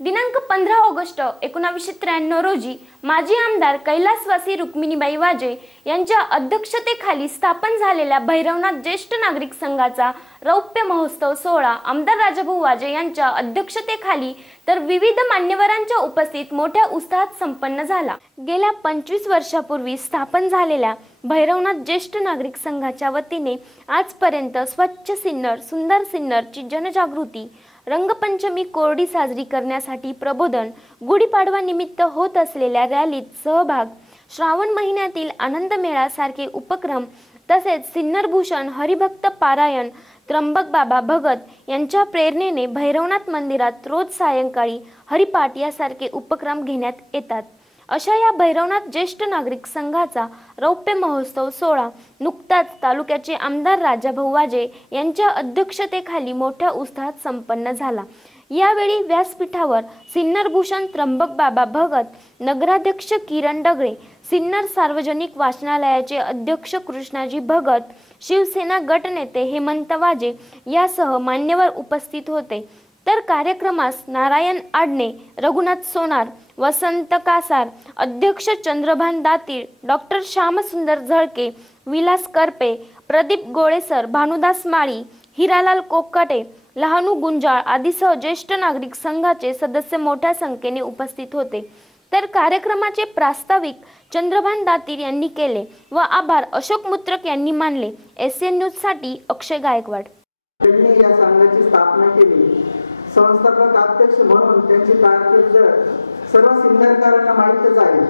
दिनांक पंधरा ऑगस्ट एकोणावीसशे त्र्याण्णव रोजी माजी आमदार कैलासवासी रुक्मिणीबाई वाजे यांच्या अध्यक्षतेखाली स्थापन झालेल्या भैरवनाथ ज्येष्ठ नागरिक संघाचा रौप्य महोत्सव सोहळा आमदार राजाभाऊ वाजे यांच्या अध्यक्षतेखाली तर विविध मान्यवरांच्या उपस्थित मोठ्या उत्साहात संपन्न झाला. गेल्या पंचवीस वर्षापूर्वी स्थापन झालेल्या भैरवनाथ ज्येष्ठ नागरिक संघाच्या वतीने आजपर्यंत स्वच्छ सिन्नर सुंदर सिन्नरची जनजागृती रंगपंचमी कोरडी साजरी करण्यासाठी प्रबोधन गुढीपाडवा निमित्त होत असलेल्या रॅलीत सहभाग श्रावण महिन्यातील आनंद मेळासारखे उपक्रम तसेच सिन्नरभूषण हरिभक्त पारायण त्र्यंबक बाबा भगत यांच्या प्रेरणेने भैरवनाथ मंदिरात रोज सायंकाळी हरिपाठ यासारखे उपक्रम घेण्यात येतात. अशा या भैरवनाथ ज्येष्ठ नागरिक संघाचा रौप्य महोत्सव सोहळा नुकताच तालुक्याचे आमदार राजाभाऊ वाजे यांच्या अध्यक्षतेखाली मोठ्या उत्साहात संपन्न झाला. यावेळी व्यासपीठावर सिन्नरभूषण त्र्यंबक बाबा भगत नगराध्यक्ष किरण डगळे सिन्नर सार्वजनिक वाचनालयाचे अध्यक्ष कृष्णाजी भगत शिवसेना गटनेते हेमंत वाजे यासह मान्यवर उपस्थित होते. तर कार्यक्रमास नारायण आडणे रघुनाथ सोनार वसंत कासार अध्यक्ष चंद्रभान दातीर डॉक्टर श्यामसुंदर झळके विलास करपे प्रदीप गोळेसर भानुदास माळी हिरालाल कोकाटे लहानू गुंजाळ आदीसह ज्येष्ठ नागरिक संघाचे सदस्य मोठ्या संख्येने उपस्थित होते. तर कार्यक्रमाचे प्रास्ताविक चंद्रभान दातीर यांनी केले व आभार अशोक मुत्रक यांनी मानले. एस एन न्यूजसाठी अक्षय गायकवाड. त्यांनी या संघाची स्थापना केली. संस्थापक अध्यक्ष म्हणून त्यांची कारकीर्द सर्व सिन्नरकरांना माहीतच आहे.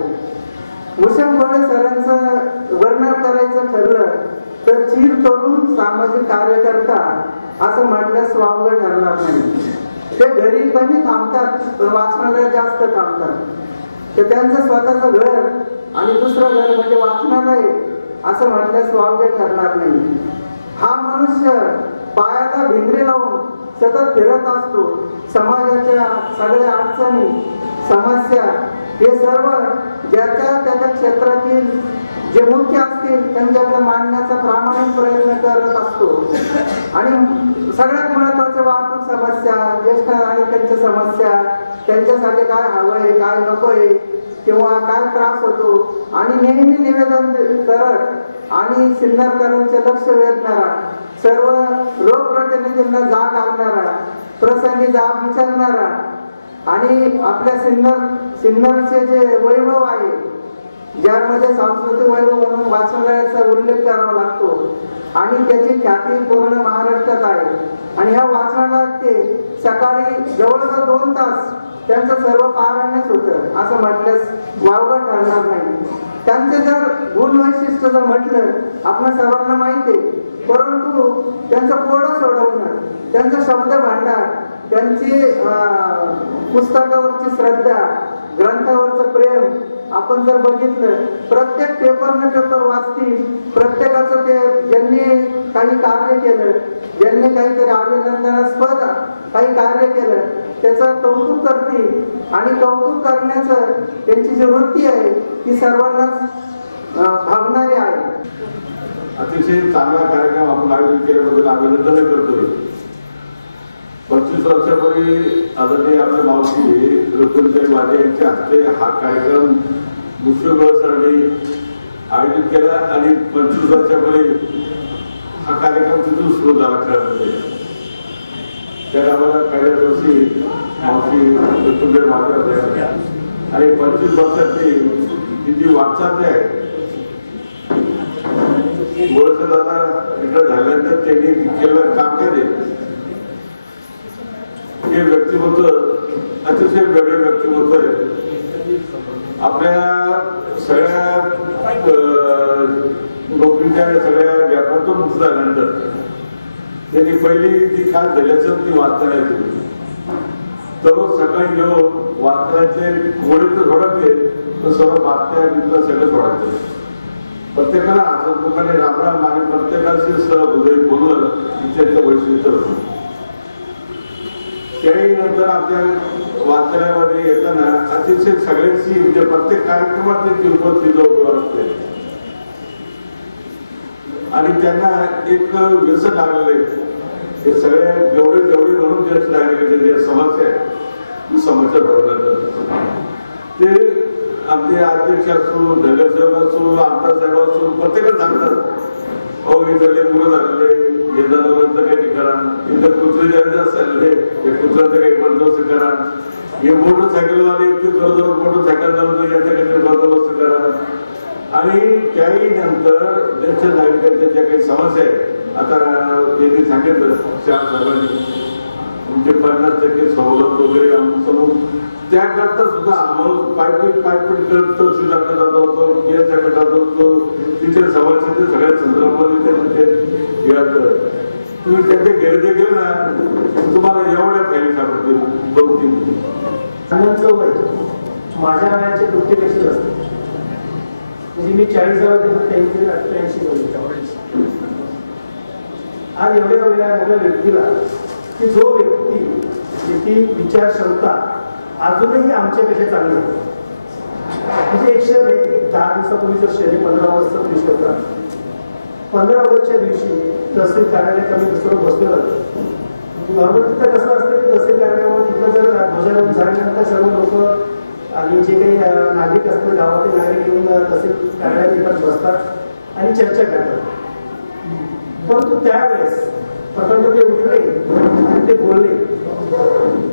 भूषण गोडे सरांचं वर्णन करायचं ठरलं तर चीर तरुण सामाजिक कार्यकर्ता असं म्हटल्यास वावगं ठरणार नाही. ते घरी कमी थांबतात पण वाचनालय जास्त थांबतात. तर त्यांचं स्वतःचं घर आणि दुसरं घर म्हणजे वाचनालय असं म्हटल्यास वावगे ठरणार नाही. हा मनुष्य पायाला भिंगरी लावून सतत फिरत असतो. समाजाच्या सगळ्या अडचणी समस्या हे सर्व ज्याच्या त्याच्या क्षेत्रातील जे मुख्य असतील त्यांच्याकडे मांडण्याचा प्रामाणिक प्रयत्न करत असतो. आणि सगळ्यात महत्त्वाच्या वाहतूक समस्या ज्येष्ठ नागरिकांच्या समस्या त्यांच्यासाठी काय हवंय काय नकोय किंवा काय त्रास होतो. आणि नेहमी निवेदन करत आणि सिन्नरकरांचे लक्ष वेधणारा सर्व लोकप्रतिनिधींना जाग आणणारा प्रसंगी जाब विचारणारा आणि आपल्या सिन्नर सिन्नरचे जे वैभव आहे ज्यामध्ये सांस्कृतिक वैभव म्हणून वाचनालयाचा उल्लेख करावा लागतो. आणि त्याची ख्याती पूर्ण महाराष्ट्रात आहे. आणि ह्या वाचनालयात ते सकाळी जवळजवळ दोन तास त्यांचं सर्व पारायणच होतं असं म्हटल्यास वावगं ठरणार नाही. त्यांचे जर गुण वैशिष्ट्य जर म्हटलं आपल्या सर्वांना माहिती आहे परंतु त्यांचं कोडं सोडवणं त्यांचं शब्द भांडार त्यांची पुस्तकावरची श्रद्धा ग्रंथावरचं प्रेम आपण जर बघितलं प्रत्येक पेपर न पेपर वाचतील प्रत्येकाचं ते ज्यांनी काही कार्य केलं ज्यांनी काहीतरी अभिनंदनास्पद काही कार्य केलं त्याचं कौतुक करतील. आणि कौतुक करण्याचं त्यांची जी वृत्ती आहे ती सर्वांनाच भावणारी आहे. अतिशय चांगला कार्यक्रम आपण आयोजित केल्याबद्दल अभिनंदन करतोय. पंचवीस वर्षापूर्वी आदरणीय आपल्या मावशी रुकुलसाई वाजे यांच्या हस्ते हा कार्यक्रम मुश्रीगड सरांनी आयोजित केला आणि पंचवीस वर्षापूर्वी हा कार्यक्रम तिथून सुरू झाला खेळामध्ये. त्या आम्हाला पहिल्या दिवशी मावशी रुकुलसाई वाजे होत्या आणि पंचवीस वर्षाची ती जी वाटचाल आहे गोळकर दादा इकडे झाल्यानंतर त्यांनी केलं काम केले हे व्यक्तिमत्व अतिशय वेगळे व्यक्तिमत्व आहे. आपल्या सगळ्या नोकरीच्या सगळ्या व्यापारातून मुक्त झाल्यानंतर. त्यांनी पहिली जी खास झाल्याचं ती वाचताना केली तर सकाळी घेऊन वाचण्याचे गोडे तर सोडायचे तर सर्व बातम्या बितम्या सगळं सोडायचे. प्रत्येकाला हसतमुखाने रामराम आणि प्रत्येकाशी सहृदय बोलून त्यांचं वैशिष्ट्य होतं. त्याही नंतर आपल्या वाचण्यामध्ये येताना अतिशय सगळ्यांची म्हणजे प्रत्येक कार्यक्रमात ते उपस्थित असते. आणि त्यांना एक व्यसन लागलेलं आहे. ते सगळे जेवढे जेवढे म्हणून ज्येष्ठ लागलेले जे समस्या आहे समस्या सोडवण्यात ते आमचे अध्यक्ष असो नगरसेवक असो आमदार साहेब असो प्रत्येकच सांगतात. अहो इथले मुलं झालेले हे जनावरांचं काही करा. इथं कुत्रे जास्त असले झालेले हे कुत्र्याचं काही बंदोबस्त करा. हे मोठं सायकल आले ते इतके जोर जोर मोटरसायकल चालवतो याचा काहीतरी बंदोबस्त करा. आणि त्याही नंतर ज्यांच्या नागरिकांच्या ज्या काही समस्या आहेत आता त्यांनी सांगितलं श्याम साहेबांनी तुमचे पन्नास टक्के सवलत वगैरे आमचं त्याकरता सुद्धा माणूस पायपीट पायपीट करत तहसीलदारकडे जात होतो पीएसआयकडे जात होतो तिथे समस्येच्या सगळ्या संदर्भामध्ये ते म्हणजे तुम्ही त्याचे घरी गेले ना तुम्हाला एवढ्या खाली सापडतील बघतील. माझ्या वयाचे दुप्पटीपेक्षा असते? म्हणजे मी चाळीसाव्या दिवस त्यांची अठ्ठ्याऐंशी झाली आज एवढ्या वेळा एवढ्या व्यक्तीला की जो व्यक्ती ज्याची विचार क्षमता अजूनही आमच्यापेक्षा चांगली आहे म्हणजे एक शहर आहे, एक दहा दिवसापूर्वी क्षण आहे, पंधरा ऑगस्टचा दिवशी होता. पंधरा ऑगस्टच्या दिवशी तहसील कार्यालयात आम्ही सर्व बसलो. होतो नॉर्मल तिथं कसं असतं की तहसील कार्यालयावर तिथं जर ध्वजारोहण झाल्यानंतर सर्व लोक आणि जे काही नागरिक असतात गावातील नागरिक येऊन तहसील कार्यालयात येतात बसतात आणि चर्चा करतात. परंतु त्यावेळेस प्रथम ते उठले आणि ते बोलले.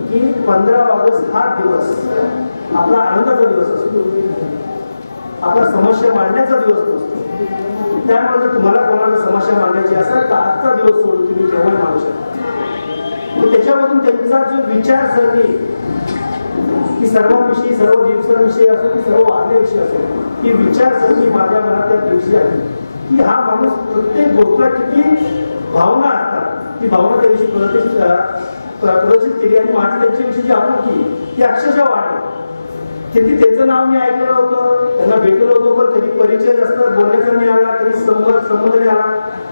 की पंधरा ऑगस्ट हा दिवस आपला आनंदाचा दिवस असतो. आपला समस्या मांडण्याचा दिवस नसतो त्यामुळे जर तुम्हाला कोणाला समस्या मांडायची असेल तर आजचा दिवस सोडून तुम्ही केव्हा मांडू शकता. त्याच्यामधून त्यांचा जो विचारसरणी की सर्वांविषयी सर्व दिवसांविषयी असो की सर्व वाढण्याविषयी असो ही विचारसरणी माझ्या मनात त्या दिवशी आली. की हा माणूस प्रत्येक गोष्टीला किती भावना असतात. ती भावना त्या दिवशी प्रदर्शित प्रदर्शित केली आणि माझी त्यांच्याविषयी जी आपुलकी ती अक्षरशः वाढली. किती त्याचं नाव मी ऐकलेलं होतं त्यांना भेटलेलं होतं पण कधी परिचय जास्त बोलण्याचा नाही आला कधी संवाद संबंध नाही आला.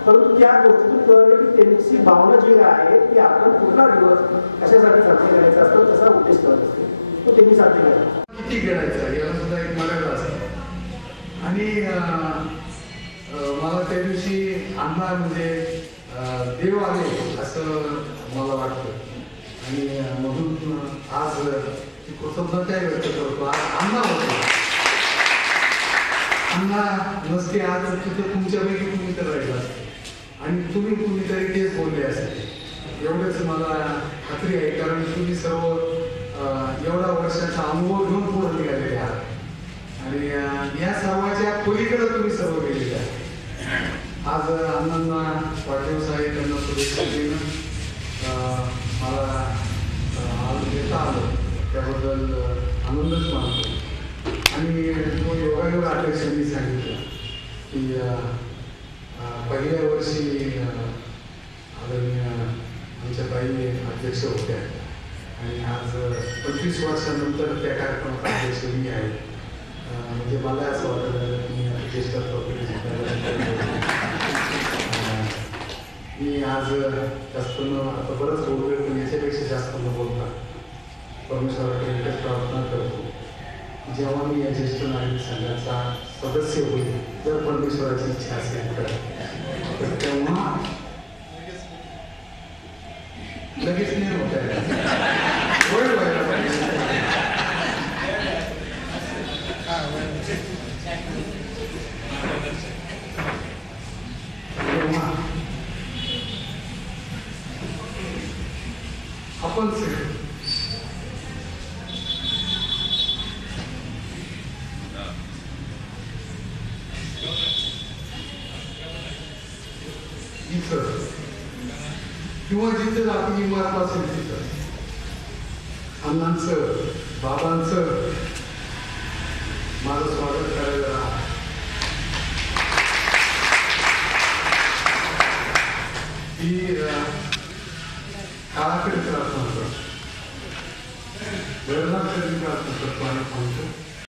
परंतु त्या गोष्टीतून कळलं की त्यांची भावना जी आहे ती आपण कुठला दिवस कशासाठी साध्य करायचा असतो तसा उद्देश करत असतो. तो त्यांनी साध्य करायचा किती करायचं? याला सुद्धा एक मर्यादा असते. आणि मला त्या दिवशी आमदार म्हणजे देव आले असं आणि म्हणून आज ती कृतज्ञता व्यक्त करतो. आज अण्णा होते. अण्णा नसते आज तिथे तुमच्यापैकी तुम्ही तर राहिला असते. आणि तुम्ही कुणीतरी तेच बोलले असते एवढंच मला खात्री आहे कारण तुम्ही सर्व एवढा वर्षाचा अनुभव घेऊन पुढे निघालेले आहात. आणि या सर्वाच्या पलीकडे तुम्ही सर्व गेलेले आहात. आज अण्णांना वाढदिवस आहे त्यांना शुभेच्छा देणं. मला त्याबद्दल आनंदच मानतो. आणि तो योगायोग अध्यक्षांनी सांगितलं की पहिल्या वर्षी आदरणीय आमच्या बाई अध्यक्ष होत्या. आणि आज पंचवीस वर्षानंतर त्या कार्यक्रमात अध्यक्ष मी आहे. म्हणजे मला असं वाटतं की मी ज्येष्ठ मी आज जास्त न आता बरंच बोलतोय पण याच्यापेक्षा जास्त न बोलता. परमेश्वराकडे प्रार्थना करतो. जेव्हा मी या ज्येष्ठ नागरिक संघाचा सदस्य होईल जर परमेश्वराची इच्छा असेल तर. तेव्हा लगेच नाही होत आहे तेव्हा आपण किंवा जिथं आपली इमारत असेल तिथं? अण्णांचं बाबांचं. माझं स्वागत करायला ती ही काळाकडे प्रार्थना करतो वेळाकडे प्रार्थना करतो आणि सांगतो